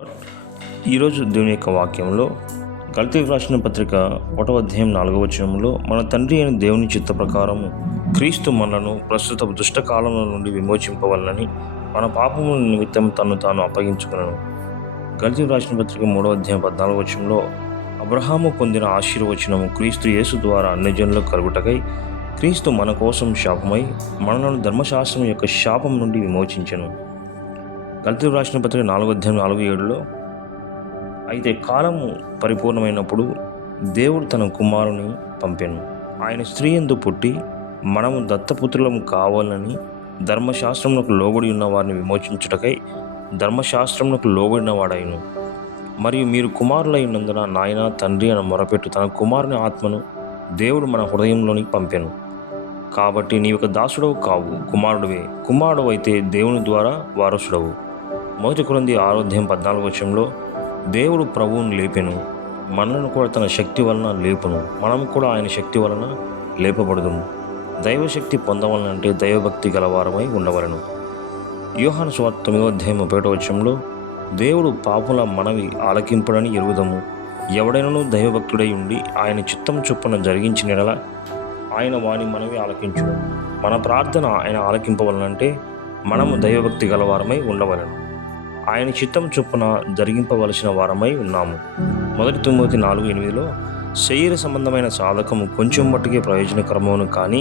ఈరోజు దేవుని యొక్క వాక్యంలో గలతీయులకు రాసిన పత్రిక 1వ అధ్యాయం 4వ వచనంలో, మన తండ్రి అయిన దేవుని చిత్త ప్రకారము క్రీస్తు మనలను ప్రస్తుత దుష్టకాలంలో నుండి విమోచింపవలనని మన పాపముల నిమిత్తం తను తాను అప్పగించుకున్నాను. గలతీయులకు రాసిన పత్రిక 3వ అధ్యాయం 14వ వచనంలో, అబ్రహాము పొందిన ఆశీర్వచనము క్రీస్తు యేసు ద్వారా అన్యజనులకు కలుగుటకై క్రీస్తు మన కోసం శాపమై మనలను ధర్మశాస్త్రం యొక్క శాపం నుండి విమోచించెను. గలతీయులకు రాసిన పత్రిక 4వ అధ్యాయం 4-7లో, అయితే కాలము పరిపూర్ణమైనప్పుడు దేవుడు తన కుమారుని పంపెను. ఆయన స్త్రీ యందు పుట్టి మనము దత్తపుత్రులము కావాలని ధర్మశాస్త్రమునకు లోబడి ఉన్న వారిని విమోచించుటకై ధర్మశాస్త్రమునకు లోబడిన వాడాయను. మరియు మీరు కుమారులై ఉన్నందున నాయన తండ్రి అని మొరపెట్టు తన కుమారుని ఆత్మను దేవుడు మన హృదయంలోనికి పంపెను. కాబట్టి నీ ఒక దాసుడవు కావు, కుమారుడివే. కుమారుడు అయితే దేవుని ద్వారా వారసుడవు. 1 కొరింథీ 6వ అధ్యాయం 14వ వచనంలో, దేవుడు ప్రభువును లేపెను, మనలను కూడా తన శక్తి వలన లేపును, మనం కూడా ఆయన శక్తి వలన లేపబడదుము. దైవశక్తి పొందవలనంటే దైవభక్తి గలవారమై ఉండవలను. యోహాను సువార్త 9వ అధ్యాయం 31వ వచనంలో, దేవుడు పాపుల మనవి ఆలకింపుడని ఎరుగుదము. ఎవడైనను దైవభక్తుడై ఉండి ఆయన చిత్తం చొప్పున జరిగించిన యెడల ఆయన వాని మనవి ఆలకించును. మన ప్రార్థన ఆయన ఆలకింపవలనంటే మనము దైవభక్తి గలవారమై ఉండవలను. ఆయన చిత్తం చొప్పున జరిగింపవలసిన వారమై ఉన్నాము. 1 తిమోతి 4:8లో, శరీర సంబంధమైన సాధకము కొంచెం మట్టుకే ప్రయోజనకరమవును, కానీ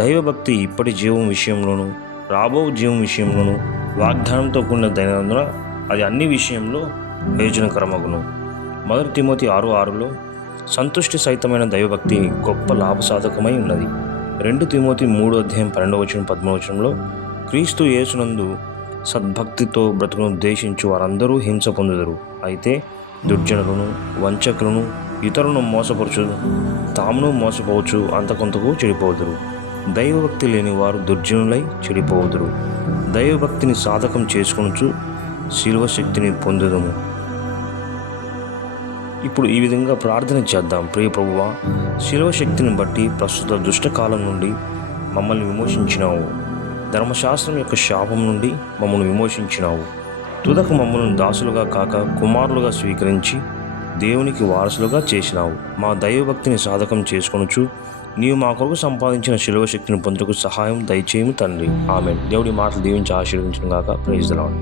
దైవభక్తి ఇప్పటి జీవం విషయంలోనూ రాబో జీవం విషయంలోనూ వాగ్దానంతో కూడిన దైనందున అది అన్ని విషయంలో ప్రయోజనకరమగును. 1 తిమోతి 6:6లో, సంతుష్టి సహితమైన దైవభక్తి గొప్ప లాభసాధకమై ఉన్నది. 2 తిమోతి 3వ అధ్యాయం 12వ వచనం 13వ వచనంలో, క్రీస్తు యేసునందు సద్భక్తితో బ్రతుకును ఉద్దేశించు వారందరూ హింస పొందుదురు. అయితే దుర్జనులను వంచకులను ఇతరులను మోసపరచు తామును మోసపోవచ్చు అంతకొంతకు చెడిపోదురు. దైవభక్తి లేని వారు దుర్జనులై చెడిపోదురు. దైవభక్తిని సాధకం చేసుకొనుచు శిలువ శక్తిని పొందుదము. ఇప్పుడు ఈ విధంగా ప్రార్థన చేద్దాం. ప్రియ ప్రభువా, శిలువ శక్తిని బట్టి ప్రస్తుత దుష్టకాలం నుండి మమ్మల్ని విమోచించినావు. ధర్మశాస్త్రం యొక్క శాపం నుండి మమ్మల్ని విమోచించినావు. తుదకు మమ్మల్ని దాసులుగా కాక కుమారులుగా స్వీకరించి దేవునికి వారసులుగా చేసినావు. మా దైవభక్తిని సాధకం చేసుకొనుచు నీవు మా కొరకు సంపాదించిన శిలువ శక్తిని పొందుటకు సహాయం దయచేయము తండ్రి. ఆమేన్. దేవుడి మాటలు దీవించి ఆశీర్వదించును గాక. Praise the lord.